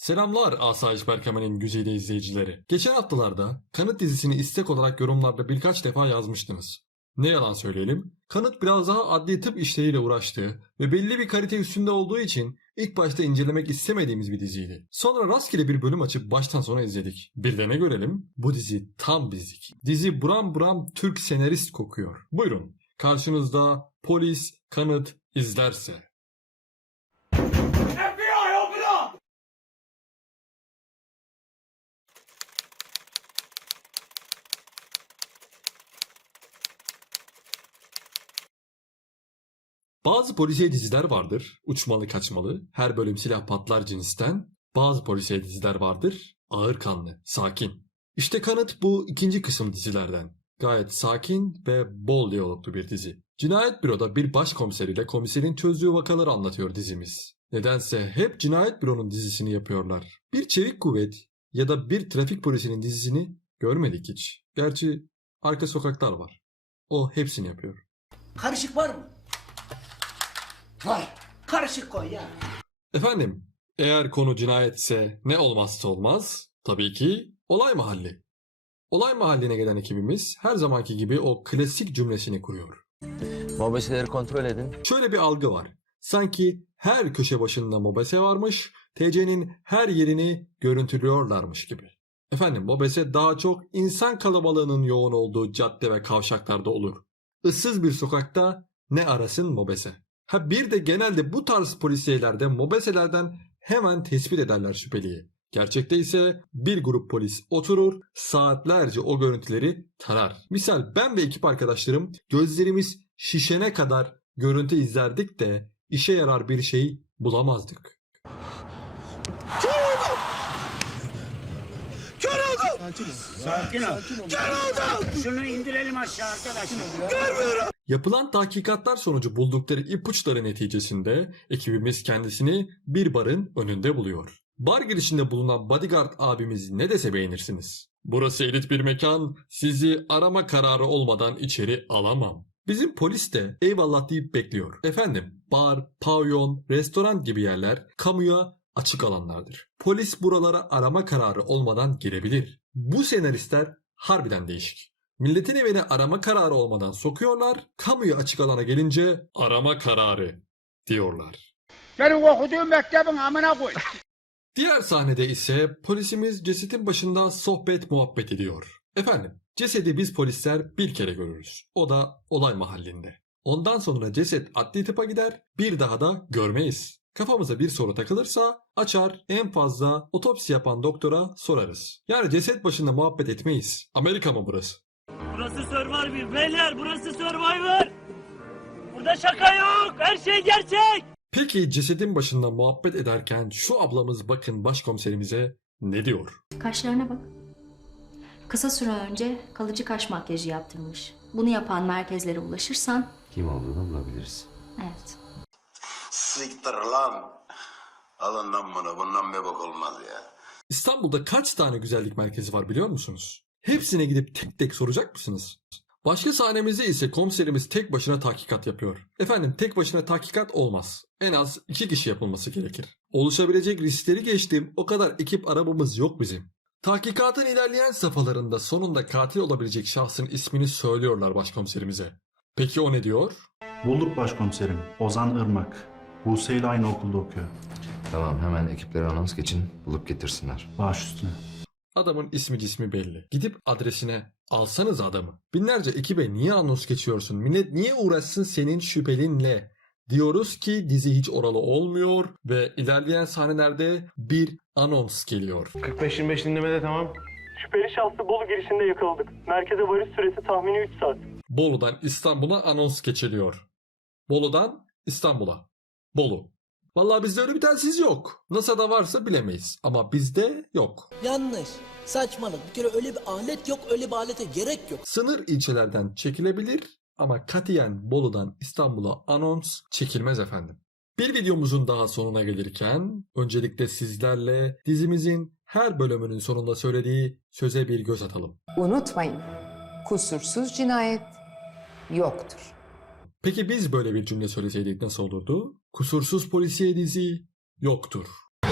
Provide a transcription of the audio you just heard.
Selamlar Asayiş Berkemen'in güzide izleyicileri. Geçen haftalarda Kanıt dizisini istek olarak yorumlarda birkaç defa yazmıştınız. Ne yalan söyleyelim, Kanıt biraz daha adli tıp işleriyle uğraştığı ve belli bir kalite üstünde olduğu için ilk başta incelemek istemediğimiz bir diziydi. Sonra rastgele bir bölüm açıp baştan sona izledik. Bir de ne görelim? Bu dizi tam bizlik. Dizi buram buram Türk senarist kokuyor. Buyurun, karşınızda polis, kanıt, izlerse. Bazı polisiye diziler vardır. Uçmalı kaçmalı. Her bölüm silah patlar cinsten. Bazı polisiye diziler vardır. Ağır kanlı, sakin. İşte kanıt bu ikinci kısım dizilerden. Gayet sakin ve bol diyaloglu bir dizi. Cinayet büroda bir başkomiser ile komiserin çözdüğü vakaları anlatıyor dizimiz. Nedense hep cinayet büronun dizisini yapıyorlar. Bir çevik kuvvet ya da bir trafik polisinin dizisini görmedik hiç. Gerçi arka sokaklar var. O hepsini yapıyor. Karışık var mı? Var. Karışık koy ya. Efendim, eğer konu cinayetse ne olmazsa olmaz? Tabii ki olay mahalli. Olay mahalline gelen ekibimiz her zamanki gibi o klasik cümlesini kuruyor. Mobeseleri kontrol edin. Şöyle bir algı var. Sanki her köşe başında mobese varmış, TC'nin her yerini görüntülüyorlarmış gibi. Efendim mobese daha çok insan kalabalığının yoğun olduğu cadde ve kavşaklarda olur. Issız bir sokakta ne arasın mobese. Ha bir de genelde bu tarz polisiyelerde mobeselerden hemen tespit ederler şüpheliyi. Gerçekte ise bir grup polis oturur saatlerce o görüntüleri tarar. Misal ben ve ekip arkadaşlarım gözlerimiz şişene kadar görüntü izlerdik de işe yarar bir şey bulamazdık. Sakin ol. Şunu indirelim aşağı arkadaşlar. Yapılan tahkikatlar sonucu buldukları ipuçları neticesinde ekibimiz kendisini bir barın önünde buluyor. Bar girişinde bulunan bodyguard abimiz ne dese beğenirsiniz. Burası elit bir mekan, sizi arama kararı olmadan içeri alamam. Bizim polis de eyvallah deyip bekliyor. Efendim, bar, pavyon, restoran gibi yerler kamuya açık alanlardır. Polis buralara arama kararı olmadan girebilir. Bu senaristler harbiden değişik. Milletin evine arama kararı olmadan sokuyorlar, kamuya açık alana gelince arama kararı diyorlar. Senin okuduğun mektebin amına koy. Diğer sahnede ise polisimiz cesetin başında sohbet muhabbet ediyor. Efendim, cesedi biz polisler bir kere görürüz. O da olay mahallinde. Ondan sonra ceset adli tıpa gider, bir daha da görmeyiz. Kafamıza bir soru takılırsa açar en fazla otopsi yapan doktora sorarız. Yani ceset başında muhabbet etmeyiz. Amerika mı burası? Burası Survivor beyler burası Survivor. Burada şaka yok her şey gerçek. Peki cesedin başında muhabbet ederken şu ablamız bakın başkomiserimize ne diyor? Kaşlarına bak. Kısa süre önce kalıcı kaş makyajı yaptırmış. Bunu yapan merkezlere ulaşırsan, Kim olduğunu bulabiliriz. evet. Siktir lan. Alından bunu bundan bir bok olmaz ya. İstanbul'da kaç tane güzellik merkezi var biliyor musunuz? Hepsine gidip tek tek soracak mısınız? Başka sahnemizde ise komiserimiz tek başına tahkikat yapıyor. Efendim tek başına tahkikat olmaz. En az iki kişi yapılması gerekir. Oluşabilecek riskleri geçtim o kadar ekip arabamız yok bizim. Tahkikatın ilerleyen safhalarında sonunda katil olabilecek şahsın ismini söylüyorlar başkomiserimize. Peki o ne diyor? Bulduk başkomiserim. Ozan Irmak. Buse ile aynı okulda okuyor. Tamam hemen ekiplere anons geçin bulup getirsinler. Baş üstüne. Adamın ismi cismi belli. Gidip adresine alsanız adamı. Binlerce ekibe niye anons geçiyorsun? Millet niye uğraşsın senin şüphelinle? Diyoruz ki dizi hiç oralı olmuyor ve ilerleyen sahnelerde bir anons geliyor. 45-25 dinlemede tamam. Şüpheli şahsı Bolu girişinde yakaladık. Merkeze varış süresi tahmini 3 saat. Bolu'dan İstanbul'a anons geçiliyor. Bolu'dan İstanbul'a. Bolu. Vallahi bizde öyle bir telsiz yok. NASA'da varsa bilemeyiz ama bizde yok. Yanlış. Saçmalık. Bir kere öyle bir alet yok. Öyle bir alete gerek yok. Sınır ilçelerden çekilebilir ama katiyen Bolu'dan İstanbul'a anons çekilmez efendim. Bir videomuzun daha sonuna gelirken öncelikle sizlerle dizimizin her bölümünün sonunda söylediği söze bir göz atalım. Unutmayın, kusursuz cinayet yoktur. Peki biz böyle bir cümle söyleseydik nasıl olurdu? Kusursuz polisiye dizi yoktur. 09